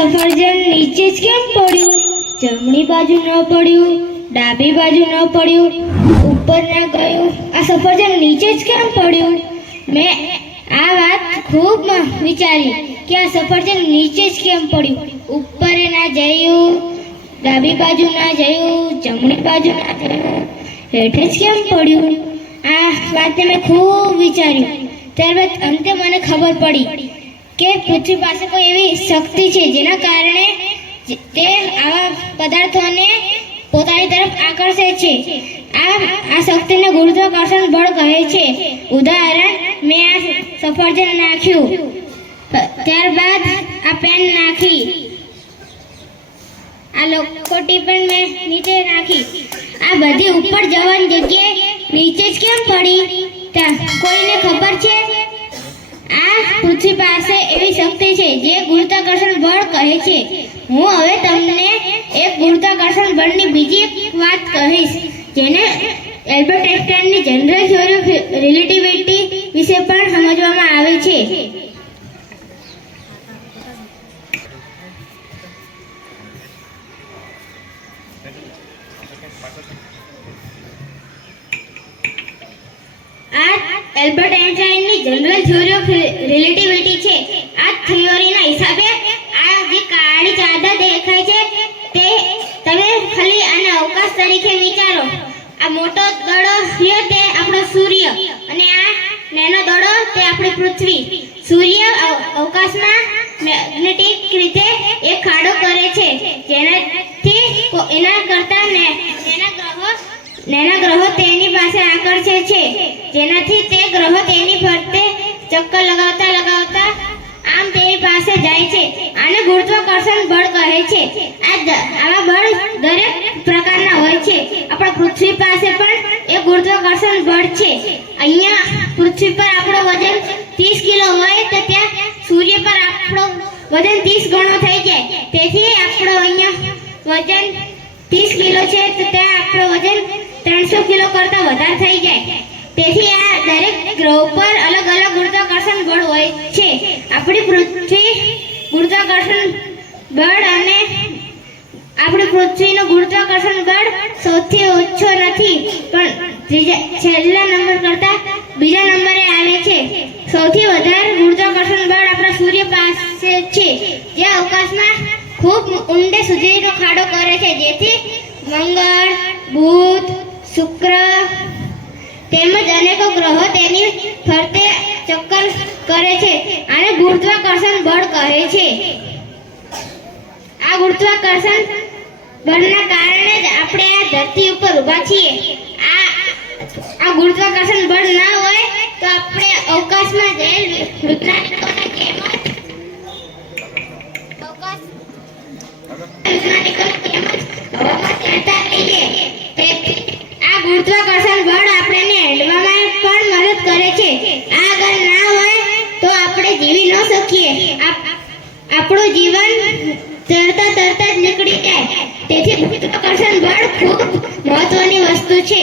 સફરજન નીચે જ કેમ પડ્યું? જમણી બાજુ ન પડ્યું, ડાબી બાજુ ન પડ્યું, ઉપર ના ગયું. આ સફરજન નીચે જ કેમ પડ્યું? મેં આ વાત ખૂબ વિચારી કે આ સફરજન નીચે જ કેમ પડ્યું. ઉપર ના જયું, ડાબી બાજુ ના જયું, જમણી બાજુ ના જયું, હેઠે જ કેમ પડ્યું? આ વાતે મેં ખૂબ વિચાર્યું. ત્યારબાદ અંતે મને ખબર પડી કે પૃથ્વી પાસે કોઈ એવી શક્તિ છે જેના કારણે તે આવા પદાર્થોને પોતાની તરફ આકર્ષે છે. આ શક્તિને ગુરુત્વાકર્ષણ બળ કહે છે. ઉદાહરણ, મેં આ સફરજન નાખ્યું, ત્યારબાદ આ પેન નાખી, આ લખોટી પણ મેં નીચે નાખી. આ બધી ઉપર જવાની જગ્યાએ નીચે જ કેમ પડી? કોઈને ખબર છે? આ પૃથ્વી પાસે એવી શક્તિ છે જે ગુરુત્વાકર્ષણ બળ કહે છે. હું હવે તમને એક ગુરુત્વાકર્ષણ બળની બીજી એક વાત કહીશ જેને એલ્બર્ટ આઇન્સ્ટાઈનની જનરલ થિયરી ઓફ રિલેટિવિટી વિશે પણ સમજવામાં આવે છે. આ એલ્બર્ટ આઇન્સ્ટાઈનની જનરલ થિયરી ઓફ રિલેટિવિટી છે. આ થિયરીના હિસાબે આ જે કાળી ચાદર દેખાય છે તે તમે ખાલી આને અવકાશ તરીકે વિચારો. આ મોટો દડો છે તે આપણો સૂર્ય અને આ નાનો દડો તે આપણી પૃથ્વી. સૂર્ય અવકાશમાં મેગ્નેટિક રીતે એક ખાડો કરે છે જેનાથી એના કરતા નાના ગ્રહો તેની પાસે આકર્ષે છે, જેનાથી તે ગ્રહો તેની ફરતે ચક્કર લગાવતા આમ તેની પાસે જાય છે. આને ગુરુત્વાકર્ષણ બળ કહે છે. આવા બળ દરેક પ્રકારના હોય છે. આપણા પૃથ્વી પાસે પણ એક ગુરુત્વાકર્ષણ બળ છે. અહીંયા પૃથ્વી પર આપણો વજન 30 કિલો હોય તો ત્યાં સૂર્ય પર આપણો વજન 30 ગણો થઈ જાય. તેથી આપણો અહીંયા વજન 30 કિલો છે તો ત્યાં આપણો વજન 300 કિલો કરતા વધારે થઈ જાય. તેથી આ દરેક ગ્રહ પર અલગ અલગ ગુરુત્વાકર્ષણ બળ હોય છે. આપણી પૃથ્વી ગુરુત્વાકર્ષણ બળ અને આપણી પૃથ્વીનો ગુરુત્વાકર્ષણ બળ સૌથી ઓછો નથી પણ છેલ્લા નંબર કરતા બીજા નંબરે આવે છે. સૌથી વધારે ગુરુત્વાકર્ષણ બળ આપણા સૂર્ય પાસે છે જે અવકાશમાં ખૂબ ઊંડે સુધીનો ખાડો કરે છે, જેથી મંગળ, બુધ, શુક્ર તેમજ અનેકો ગ્રહો તેની ફરતે ચક્કર કરે છે. આને ગુરુત્વાકર્ષણ બળ કહે છે. આ ગુરુત્વાકર્ષણ બળના કારણે જ આપણે આ ધરતી ઉપર ઊભા છીએ. આ ગુરુત્વાકર્ષણ બળ ના હોય તો આપણે અવકાશમાં જઈ વૈજ્ઞાનિકોને ગુરુત્વાકર્ષણ બળ આપણને હેડવામાં પણ મદદ કરે છે. આ અગર ના હોય તો આપણે જીવી ન શકીએ. આપણું જીવન તરત જ નીકળી જાય. તેથી ગુરુત્વાકર્ષણ બળ ખૂબ મહત્વની વસ્તુ છે.